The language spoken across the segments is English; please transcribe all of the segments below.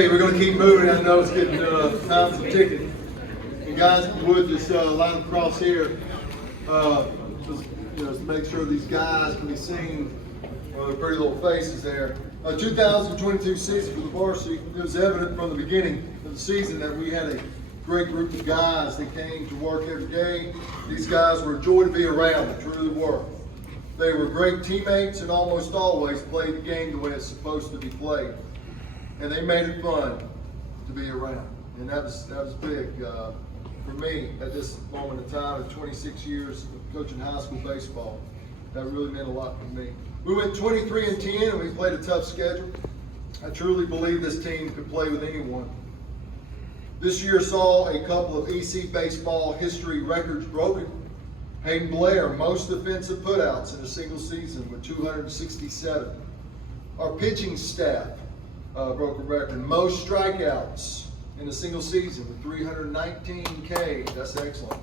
Hey, we're going to keep moving. I know it's getting time for ticket. And guys, if you would just line across here, just to make sure these guys can be seen. Their pretty little faces there. 2022 season for the Varsity. It was evident from the beginning of the season that we had a great group of guys that came to work every day. These guys were a joy to be around. They truly were. They were great teammates and almost always played the game the way it's supposed to be played. And they made it fun to be around. And that was big for me at this moment in time. At 26 years of coaching high school baseball, that really meant a lot for me. We went 23-10 and we played a tough schedule. I truly believe this team could play with anyone. This year saw a couple of EC baseball history records broken. Hayden Blair, most defensive putouts in a single season with 267. Our pitching staff broke a record. Most strikeouts in a single season with 319 K. That's excellent.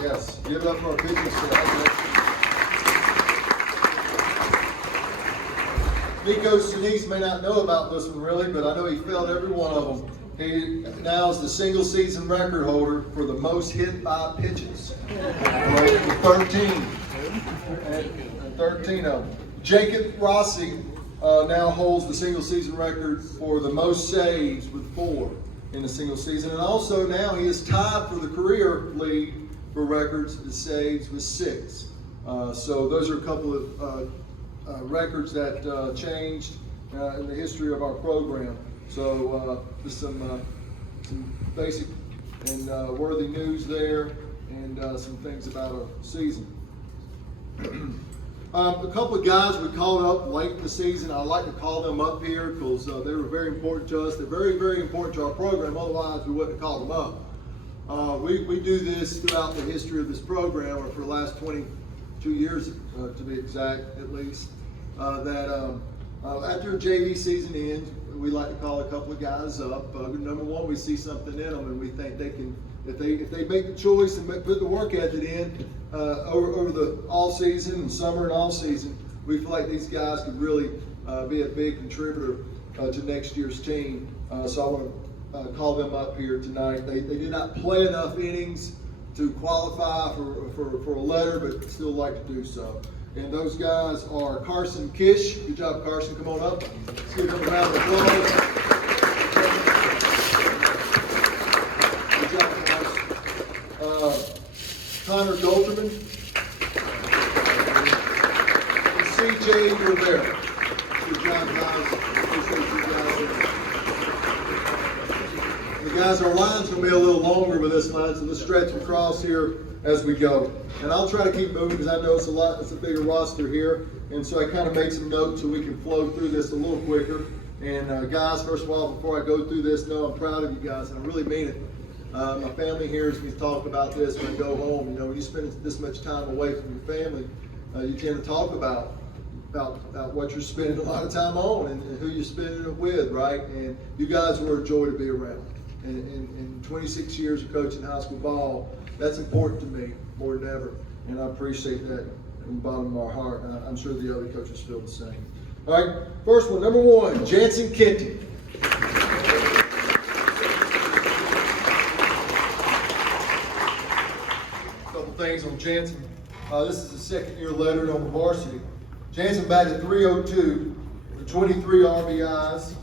Yes, give it up for our pitching staff. Nico Sinise may not know about this one really, but I know he felt every one of them. He now is the single season record holder for the most hit by pitches. 13 of them. Jacob Rossi now holds the single season record for the most saves with 4 in a single season. And also now he is tied for the career lead for records and saves with 6. So those are a couple of records that changed in the history of our program. So just some basic and worthy news there, and some things about our season. A couple of guys we called up late in the season. I like to call them up here because they were very important to us. They're very, very important to our program. Otherwise, we wouldn't have called them up. We do this throughout the history of this program, or for the last 22 years, to be exact, at least. After a JV season ends, we like to call a couple of guys up. Number one, we see something in them, and we think they can, if they make the choice and put the work ethic in over the all season and summer and all season, we feel like these guys could really be a big contributor to next year's team. So I want to call them up here tonight. They did not play enough innings to qualify for a letter, but still like to do so. And those guys are Carson Kish. Good job, Carson. Come on up. Let's give him a round of applause. Good job, Carson. Connor Dolterman. And CJ Rivera. Good job, guys. Appreciate you guys. The guys, our line's going to be a little longer with this line, so let's stretch across here as we go. And I'll try to keep moving because I know it's a bigger roster here. And so I kind of made some notes so we can flow through this a little quicker. And guys, first of all, before I go through this, know I'm proud of you guys, and I really mean it. My family hears me talk about this when I go home. You know, when you spend this much time away from your family, you tend to talk about what you're spending a lot of time on and who you're spending it with, right? And you guys were a joy to be around. And in 26 years of coaching high school ball, that's important to me more than ever, and I appreciate that from the bottom of my heart. And I'm sure the other coaches feel the same. All right, first one, number 1, Jansen Kent. A couple things on Jansen. This is his second year lettered on the Varsity. Jansen batted .302 with 23 RBIs,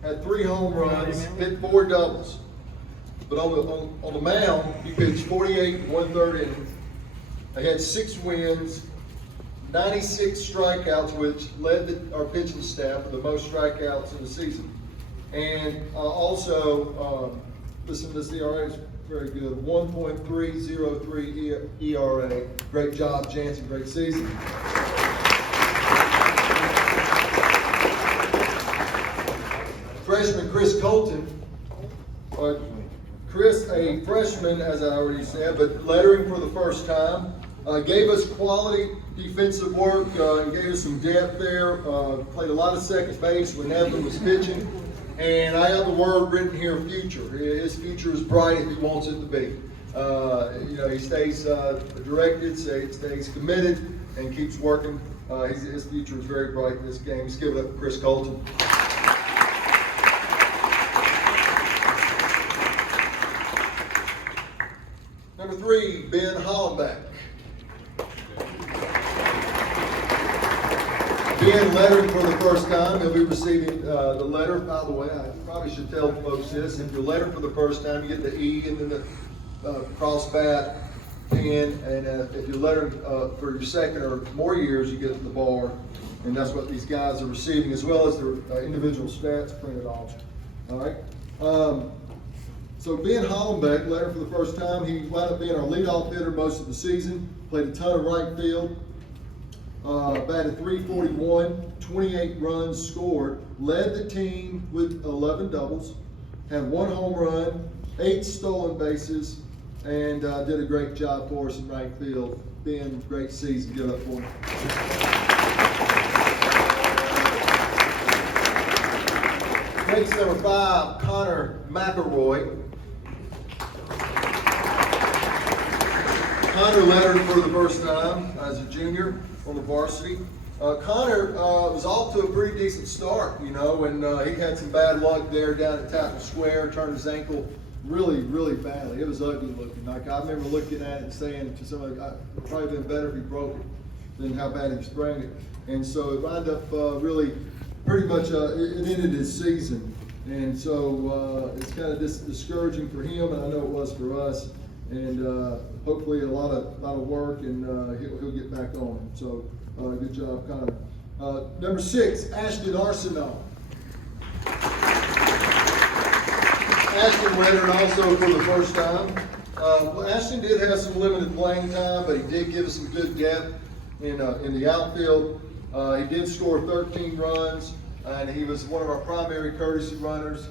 had 3 home runs, hit 4 doubles. But on the mound, he pitched 48 1/3 innings. They had 6 wins, 96 strikeouts, which led our pitching staff with the most strikeouts in the season. And also, listen, this ERA is very good, 1.303 ERA. Great job, Jansen, great season. Freshman Chris Colton, Chris, a freshman, as I already said, but lettering for the first time, gave us quality defensive work and gave us some depth there. Played a lot of second base when Evan was pitching. And I have the word written here, future. His future is bright if he wants it to be. He stays directed, stays committed, and keeps working. His future is very bright in this game. Let's give it up for Chris Colton. 3, Ben Hollback. Ben lettering for the first time. He'll be receiving the letter. By the way, I probably should tell folks this. If you're lettering for the first time, you get the E and then the crossbat pen. And if you're lettering for your second or more years, you get the bar. And that's what these guys are receiving, as well as their individual stats printed off. All right. So Ben Hollback, letter for the first time. He wound up being our leadoff hitter most of the season. Played a ton of right field. Batted .341, 28 runs scored. Led the team with 11 doubles. Had 1 home run, 8 stolen bases, and did a great job for us in right field. Ben, great season. Give it up for him. Next, number 5, Mcelroy. Connor lettered for the first time as a junior on the varsity. Connor was off to a pretty decent start, you know, and he had some bad luck there down at Tackle Square, turned his ankle really, really badly. It was ugly looking. Like, I remember looking at it and saying to somebody, it'd probably been better if he broke it than how bad he sprained it. And so it wound up really pretty much, it ended his season. And so it's kind of discouraging for him, and I know it was for us. And hopefully a lot of work, and he'll get back on. So good job, Connor. Number 6, Ashton Arsenault. Ashton lettered also for the first time. Well, Ashton did have some limited playing time, but he did give us some good depth in the outfield. He did score 13 runs, and he was one of our primary courtesy runners.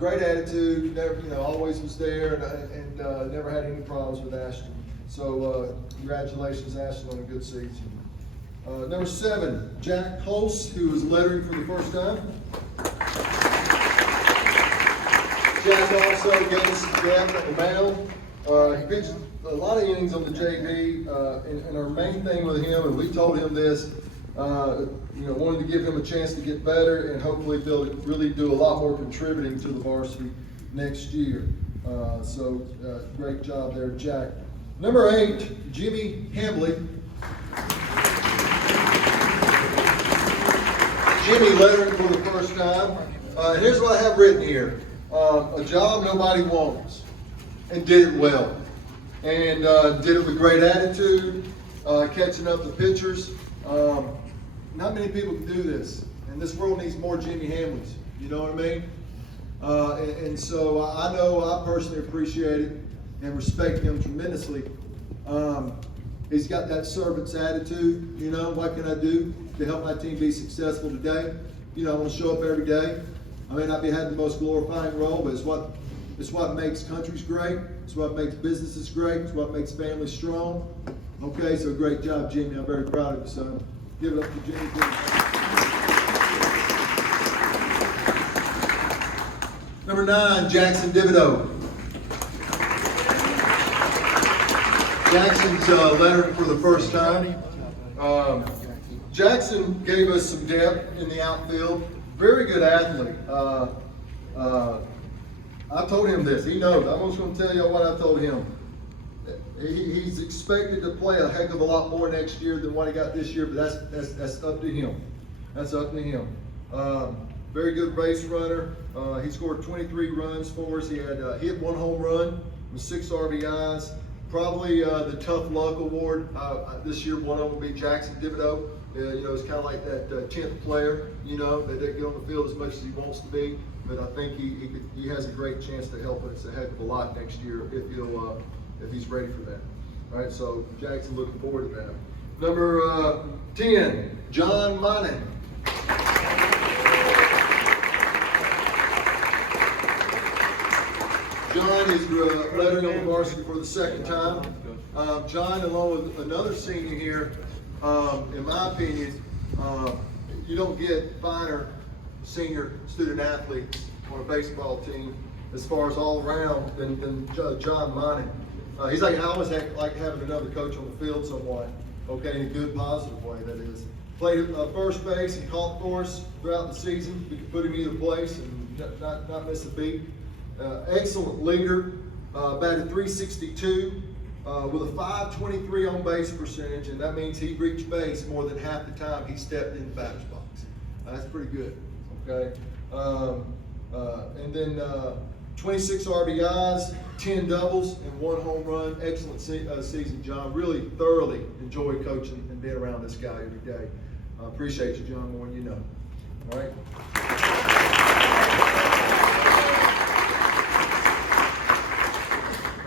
Great attitude, never, always was there, and never had any problems with Ashton. So congratulations, Ashton, on a good season. Number 7, Jack Holtz, who was lettering for the first time. Jack also gave us some depth at the mound. He pitched a lot of innings on the JV, and our main thing with him, and we told him this, wanted to give him a chance to get better and hopefully really do a lot more contributing to the varsity next year. So great job there, Jack. Number 8, Jimmy Hemley. Jimmy lettering for the first time. Here's what I have written here. A job nobody wants, and did it well. And did it with great attitude, catching up the pitchers. Not many people can do this, and this world needs more Jimmy Hamleys. You know what I mean? And so I know I personally appreciate it and respect him tremendously. He's got that servant's attitude. What can I do to help my team be successful today? I want to show up every day. I may not be having the most glorifying role, but it's what makes countries great. It's what makes businesses great. It's what makes families strong. Okay, so great job, Jimmy. I'm very proud of you, son. Give it up to Jimmy. Number 9, Jackson Thibodeau. Jackson's lettering for the first time. Jackson gave us some depth in the outfield. Very good athlete. I told him this. He knows. I'm just going to tell you what I told him. He's expected to play a heck of a lot more next year than what he got this year, but that's up to him. That's up to him. Very good base runner. He scored 23 runs for us. He had hit 1 home run with 6 RBIs. Probably the tough luck award this year. One of them will be Jackson Thibodeau. It's kind of like that 10th player. That doesn't get on the field as much as he wants to be, but I think he has a great chance to help us a heck of a lot next year if he's ready for that. All right, so Jackson, looking forward to that. Number 10, John Money. John is lettering on the varsity for the second time. John, along with another senior here, in my opinion, you don't get finer senior student athletes on a baseball team as far as all around than John Money. He's like, I always like having another coach on the field somewhat, okay, in a good, positive way, that is. Played first base and caught for us throughout the season. We could put him either place and not miss a beat. Excellent leader, batted .362, with a 523 on base percentage, and that means he reached base more than half the time he stepped in the batter's box. That's pretty good, okay? And then 26 RBIs, 10 doubles, and 1 home run. Excellent season, John. Really thoroughly enjoy coaching and being around this guy every day. Appreciate you, John, more than you know. All right.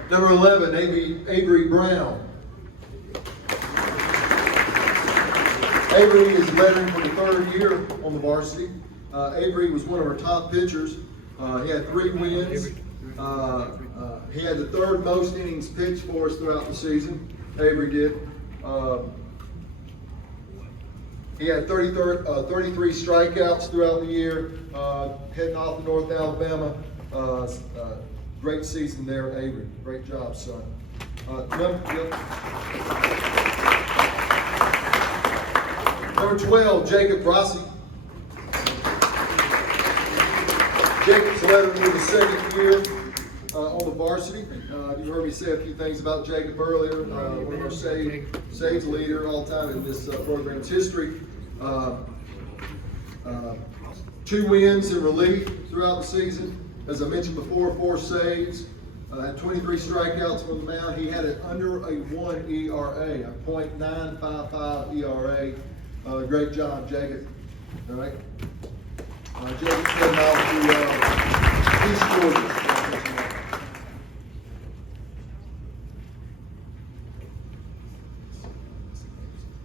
Number 11, Avery Brown. Avery is lettering for the 3rd year on the varsity. Avery was one of our top pitchers. He had 3 wins. He had the 3rd most innings pitched for us throughout the season. Avery did. He had 33 strikeouts throughout the year, heading off to North Alabama. Great season there, Avery. Great job, son. Number 12, Jacob Rossi. Jacob's lettering for the 2nd year on the varsity. You heard me say a few things about Jacob earlier. One of our saves leader all time in this program's history. 2 wins in relief throughout the season. As I mentioned before, 4 saves. Had 23 strikeouts on the mound. He had an under a 1 ERA, a .955 ERA. Great job, Jacob. All right. Jacob's heading off to East Georgia.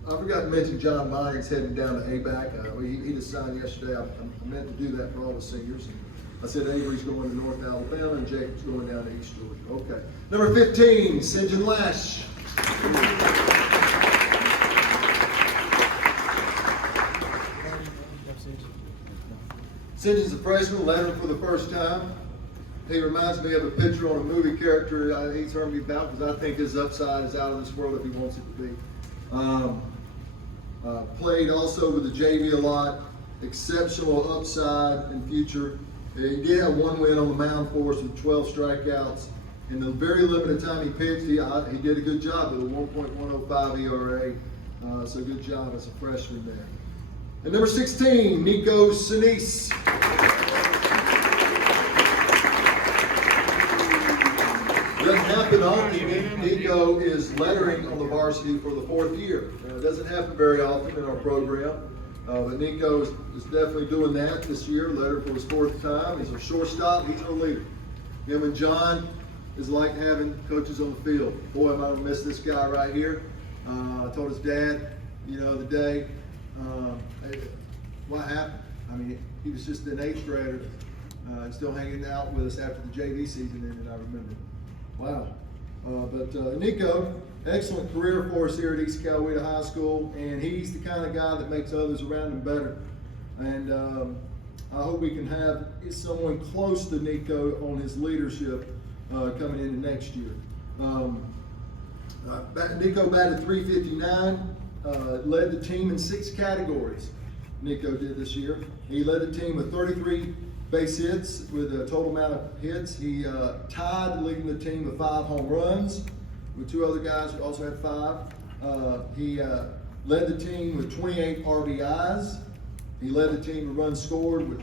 I forgot to mention John Myers heading down to ABAC. He just signed yesterday. I meant to do that for all the seniors. I said Avery's going to North Alabama and Jacob's going down to East Georgia. Okay. Number 15, St. John Lash. Since a freshman, lettering for the first time. He reminds me of a picture on a movie character he's heard me about because I think his upside is out of this world if he wants it to be. Played also with the JV a lot. Exceptional upside and future. He did have 1 win on the mound for us with 12 strikeouts. In the very limited time he pitched, he did a good job with a 1.105 ERA. So good job as a freshman there. And number 16, Nico Sinise. Doesn't happen often. Nico is lettering on the varsity for the 4th year. It doesn't happen very often in our program. But Nico is definitely doing that this year, letter for his 4th time. He's a shortstop, he's our leader. Him and John is like having coaches on the field. Boy, am I gonna miss this guy right here. I told his dad, the day, what happened? I mean, he was just an 8th grader, still hanging out with us after the JV season ended, I remember. Wow. But Nico, excellent career for us here at East Coweta High School, and he's the kind of guy that makes others around him better. And I hope we can have someone close to Nico on his leadership coming into next year. Nico batted .359, led the team in 6 categories. Nico did this year. He led the team with 33 base hits with a total amount of hits. He tied leading the team with 5 home runs with 2 other guys who also had 5. He led the team with 28 RBIs. He led the team with runs scored with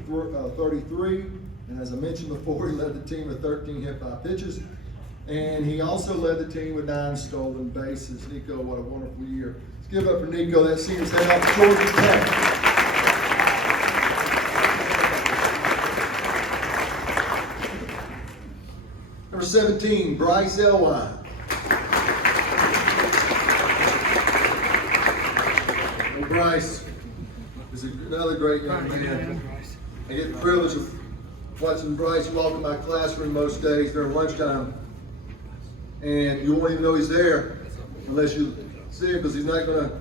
33. And as I mentioned before, he led the team with 13 hit by pitches. And he also led the team with 9 stolen bases. Nico, what a wonderful year. Let's give it up for Nico. That senior's heading off to Georgia Tech. Number 17, Bryce Elwine. Well, Bryce is another great young man. I get the privilege of watching Bryce walk in my classroom most days during lunchtime. And you won't even know he's there unless you see him, because he's not gonna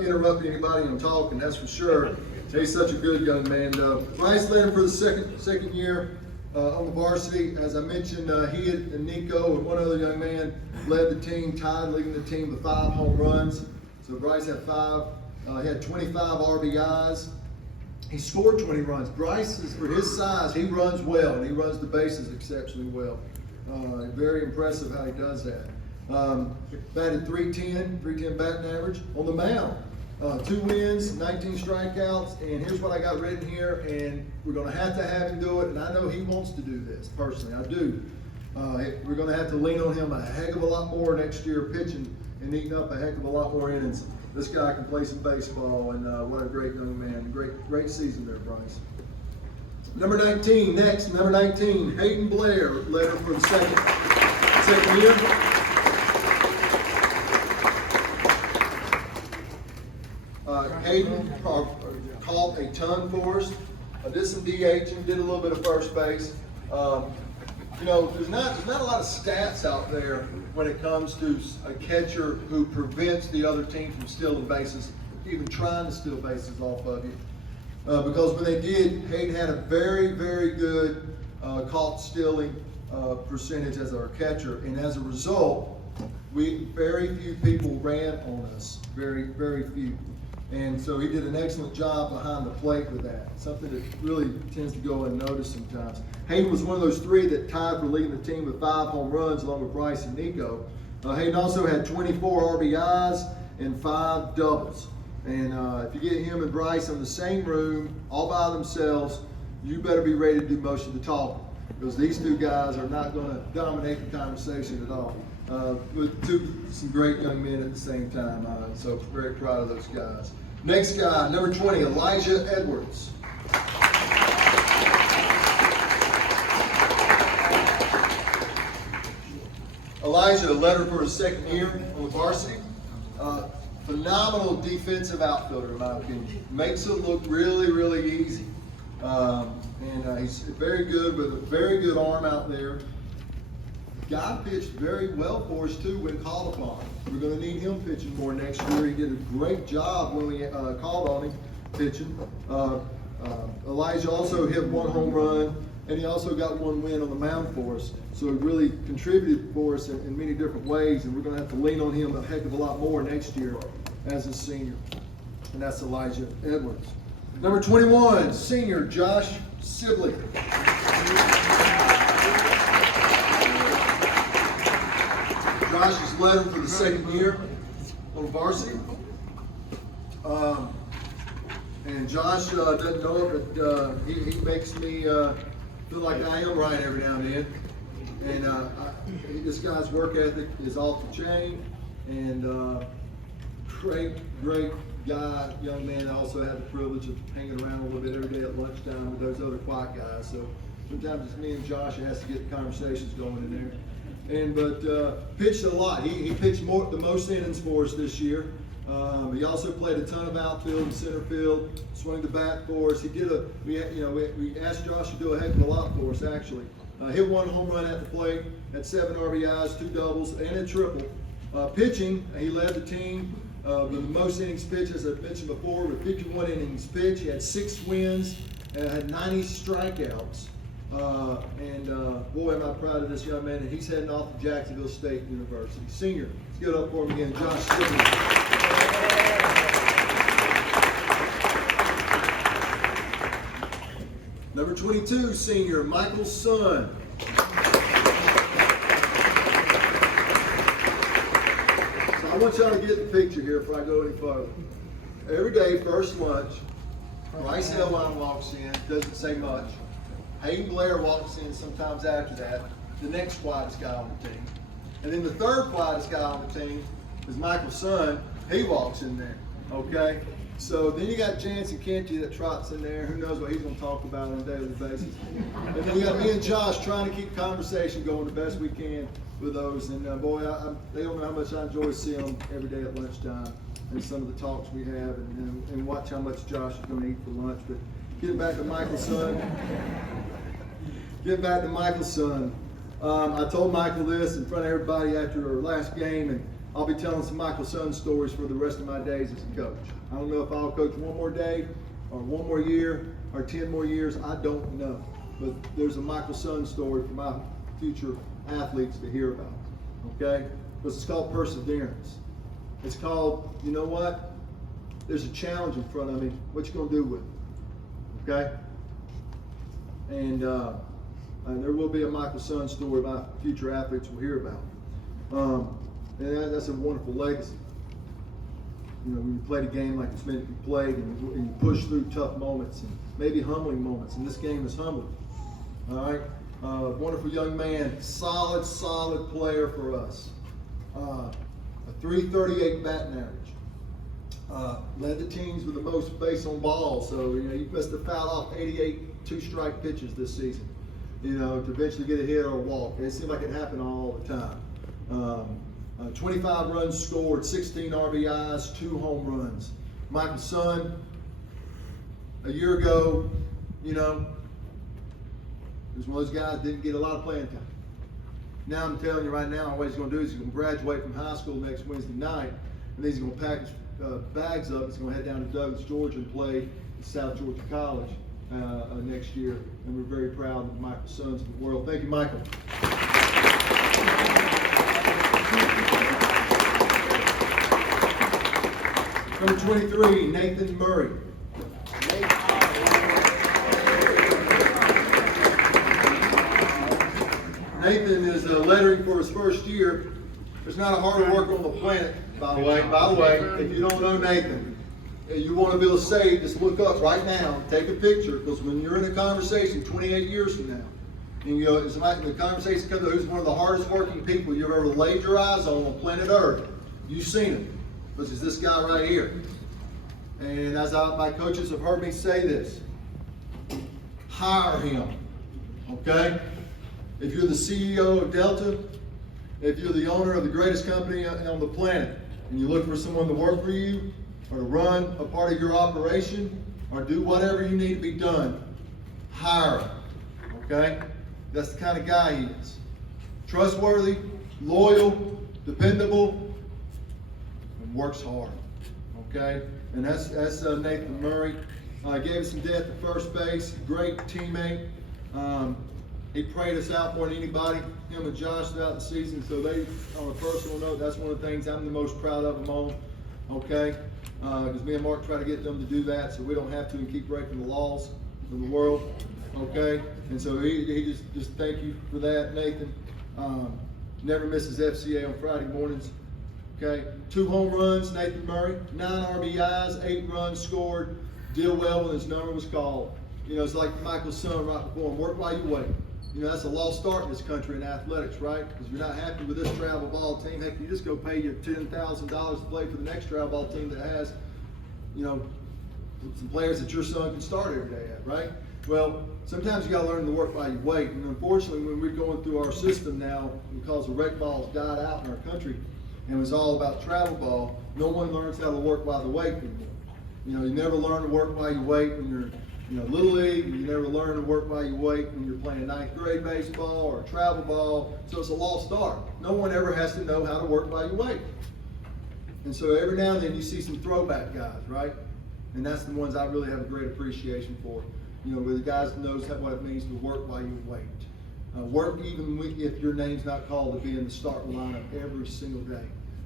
interrupt anybody on talking, that's for sure. He's such a good young man. Bryce led him for the second year on the varsity. As I mentioned, he and Nico and one other young man led the team, tied leading the team with 5 home runs. So Bryce had 5. He had 25 RBIs. He scored 20 runs. Bryce is, for his size, he runs well, and he runs the bases exceptionally well. Very impressive how he does that. Batted 310 batting average on the mound. 2 wins, 19 strikeouts, and here's what I got written here, and we're going to have him do it, and I know he wants to do this, personally, I do. We're going to have to lean on him a heck of a lot more next year, pitching and eating up a heck of a lot more innings. This guy can play some baseball, and what a great young man. Great season there, Bryce. Number 19, next, number 19, Hayden Blair, led her for the second year. Hayden caught a ton for us. Did some DHing, did a little bit of first base. You know, there's not a lot of stats out there when it comes to a catcher who prevents the other team from stealing bases, even trying to steal bases off of you. Because when they did, Hayden had a very, very good caught stealing percentage as our catcher, and as a result, very few people ran on us, very, very few. And so he did an excellent job behind the plate with that, something that really tends to go unnoticed sometimes. Hayden was one of those 3 that tied for leading the team with 5 home runs along with Bryce and Nico. Hayden also had 24 RBIs and 5 doubles. And if you get him and Bryce in the same room, all by themselves, you better be ready to do most of the talking, because these 2 guys are not going to dominate the conversation at all. With some great young men at the same time, so very proud of those guys. Next guy, number 20, Elijah Edwards. Elijah led her for his second year on the varsity. Phenomenal defensive outfielder, in my opinion. Makes it look really, really easy. And he's very good with a very good arm out there. Guy pitched very well for us too when called upon. We're going to need him pitching more next year. He did a great job when we called on him pitching. Elijah also hit 1 home run, and he also got 1 win on the mound for us. So he really contributed for us in many different ways, and we're going to have to lean on him a heck of a lot more next year as a senior. And that's Elijah Edwards. Number 21, senior Josh Sibley. Josh has led him for the second year on varsity. And Josh doesn't know it, but he makes me feel like I am right every now and then. And this guy's work ethic is off the chain. And great guy, young man. I also had the privilege of hanging around a little bit every day at lunchtime with those other quiet guys. So sometimes it's me and Josh that has to get the conversations going in there. But pitched a lot. He pitched the most innings for us this year. He also played a ton of outfield and center field, swung the bat for us. We asked Josh to do a heck of a lot for us, actually. Hit 1 home run at the plate, had 7 RBIs, 2 doubles, and a triple. Pitching, he led the team with the most innings pitched, as I mentioned before, with 51 innings pitched. He had 6 wins and had 90 strikeouts. Boy, am I proud of this young man, and he's heading off to Jacksonville State University. Senior, let's get up for him again, Josh Sibley. Number 22, senior Michael Sun. So I want y'all to get the picture here before I go any further. Every day, first lunch, Bryce Elwine walks in, doesn't say much. Hayden Blair walks in sometimes after that, the next quietest guy on the team. And then the third quietest guy on the team is Michael Sun. He walks in there, okay? So then you got Jansen Kent that trots in there. Who knows what he's going to talk about on a daily basis. And then you got me and Josh trying to keep conversation going the best we can with those. And boy, they don't know how much I enjoy seeing them every day at lunchtime and some of the talks we have and watch how much Josh is going to eat for lunch. But getting back to Michael Sun. I told Michael this in front of everybody after our last game, and I'll be telling some Michael Sun stories for the rest of my days as a coach. I don't know if I'll coach 1 more day or 1 more year or 10 more years. I don't know. But there's a Michael Sun story for my future athletes to hear about, okay? Because it's called perseverance. It's called, you know what? There's a challenge in front of me. What you going to do with it, okay? And there will be a Michael Sun story my future athletes will hear about. And that's a wonderful legacy. You know, when you played a game like it's meant to be played, and you push through tough moments and maybe humbling moments, and this game is humbling. All right, wonderful young man, solid player for us. A 338 batting average. Led the teams with the most base on balls, so you know he must have fouled off 88 two-strike pitches this season. You know, to eventually get a hit or a walk. It seemed like it happened all the time. 25 runs scored, 16 RBIs, 2 home runs. Michael's son, a year ago, you know, he was one of those guys that didn't get a lot of playing time. Now I'm telling you right now, what he's going to do is he's going to graduate from high school next Wednesday night, and then he's going to pack his bags up. He's going to head down to Douglas, Georgia, and play at South Georgia College next year. And we're very proud of Michael's sons of the world. Thank you, Michael. Number 23, Nathan Murray. Nathan is lettering for his first year. There's not a harder worker on the planet, by the way. If you don't know Nathan, you want to be able to say, just look up right now, take a picture, because when you're in a conversation 28 years from now, and you know, it's like the conversation comes up, who's one of the hardest working people you've ever laid your eyes on planet Earth, you've seen him, which is this guy right here. And as my coaches have heard me say this, hire him, okay? If you're the CEO of Delta, if you're the owner of the greatest company on the planet, and you look for someone to work for you, or to run a part of your operation, or do whatever you need to be done, hire him, okay? That's the kind of guy he is. Trustworthy, loyal, dependable, and works hard, okay? And that's Nathan Murray. Gave us some depth at first base, great teammate. He prayed us out more than anybody, him and Josh, throughout the season. So they, on a personal note, that's one of the things I'm the most proud of them all, okay? Because me and Mark try to get them to do that so we don't have to and keep breaking the laws of the world, okay? And so he just thank you for that, Nathan. Never misses FCA on Friday mornings, okay? 2 home runs, Nathan Murray, 9 RBIs, 8 runs scored, did well when his number was called. You know, it's like Michael's son right before him, work while you wait. You know, that's a lost start in this country in athletics, right? Because you're not happy with this travel ball team. Heck, you just go pay your $10,000 to play for the next travel ball team that has, you know, some players that your son can start every day at, right? Well, sometimes you got to learn to work while you wait. And unfortunately, when we're going through our system now, because the rec ball's died out in our country, and it was all about travel ball, no one learns how to work while they wait anymore. You know, you never learn to work while you wait when you're, you know, Little League. You never learn to work while you wait when you're playing 9th grade baseball or travel ball. So it's a lost art. No one ever has to know how to work while you wait. And so every now and then you see some throwback guys, right? And that's the ones I really have a great appreciation for. You know, where the guys that knows what it means to work while you wait. Work even if your name's not called to be in the starting lineup every single day.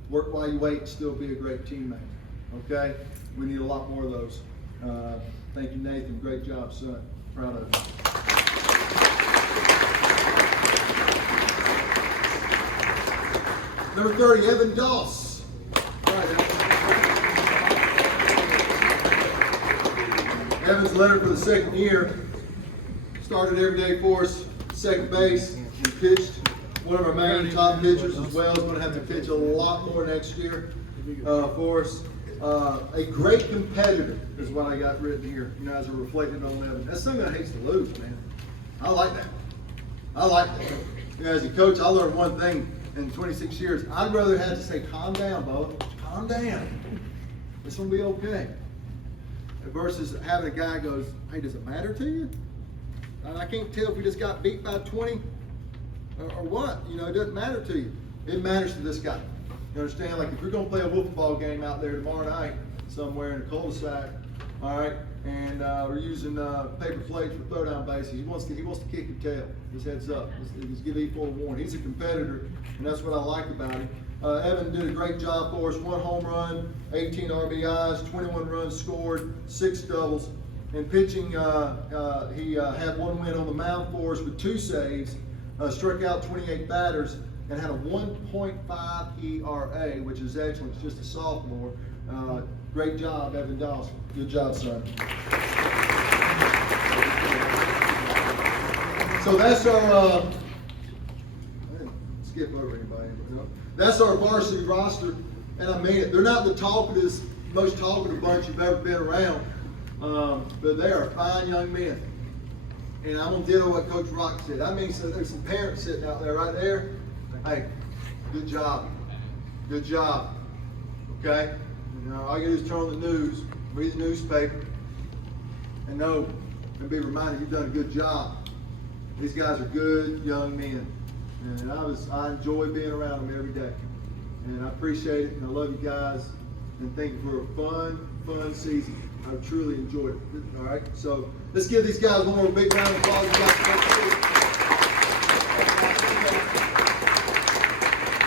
Work while you wait and still be a great teammate. Okay? We need a lot more of those. Thank you, Nathan. Great job, son. Proud of you. Number 30, Evan Doss. Evan's letter for the second year. Started every day for us, second base. He pitched one of our main top pitchers as well. He's going to have to pitch a lot more next year for us. A great competitor is what I got written here, you know, as a reflected on Evan. That's something that hates to lose, man. I like that. I like that. You know, as a coach, I learned one thing in 26 years. I'd rather have to say, calm down, Bubba. Calm down. It's going to be okay. Versus having a guy goes, hey, does it matter to you? I can't tell if we just got beat by 20 or what. You know, it doesn't matter to you. It matters to this guy. You understand? Like if you're going to play a football game out there tomorrow night somewhere in a cul-de-sac, all right, and we're using paper plates for throw down bases, he wants to kick your tail. Just heads up. Just give E4 warning. He's a competitor, and that's what I like about him. Evan did a great job for us. 1 home run, 18 RBIs, 21 runs scored, 6 doubles. And pitching, he had 1 win on the mound for us with 2 saves, struck out 28 batters, and had a 1.5 ERA, which is excellent. It's just a sophomore. Great job, Evan Dawson. Good job, son. So that's our, I didn't skip over anybody. No. That's our varsity roster, and I mean it. They're not the most talkative bunch you've ever been around, but they are fine young men. And I'm going to ditto what Coach Rock said. I mean, so there's some parents sitting out there right there. Hey, good job. Good job. Okay? You know, all you do is turn on the news, read the newspaper, and know and be reminded you've done a good job. These guys are good young men. And I enjoy being around them every day. And I appreciate it, and I love you guys. And thank you for a fun season. I truly enjoyed it. All right, so let's give these guys one more big round of applause.